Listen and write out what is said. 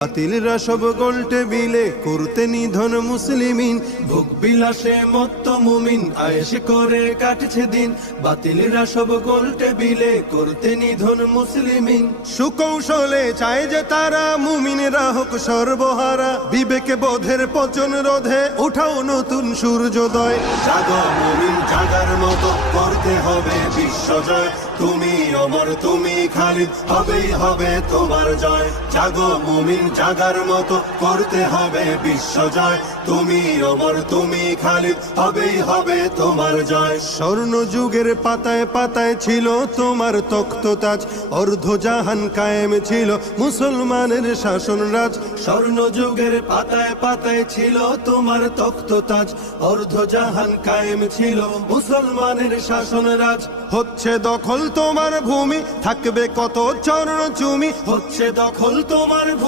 বাতিলরা সব গোল টেবিলে করতে নিধন মুসলিমিন, ভোগ বিলাসে মত্ত মুমিন আয়েশ করে কাটছে দিন। বাতিলরা সব গোল টেবিলে করতে নিধন মুসলিমিন, সুকৌশলে চায় যে তারা মুমিনরা হোক সর্বহারা। বিবেকে বোধের পচন রোধে উঠাও নতুন সূর্যোদয়। জাগো মুমিন, জাগার মতো করতে হবে বিশ্বজয়। তুমি অমর, তুমি খালিদ, হবেই হবে তোমার জয়। জাগো মুমিন, জাগার মতো করতে হবে বিশ্বজয়। তুমি অমর, তুমি খালিদ, হবেই হবে তোমার জয়। স্বর্ণ যুগের পাতায় পাতায় ছিল তোমার তখ্ততাজ, অর্ধজাহান কায়েম ছিল মুসলমানের শাসন রাজ। স্বর্ণ যুগের পাতায় পাতায় ছিল তোমার তখ্ততাজ, অর্ধজাহান কায়েম ছিল মুসলমানের শাসন রাজ। হচ্ছে দখল তোমার ভূমি, থাকবে কত চরণ চুমি। হচ্ছে দখল তোমার ভূমি।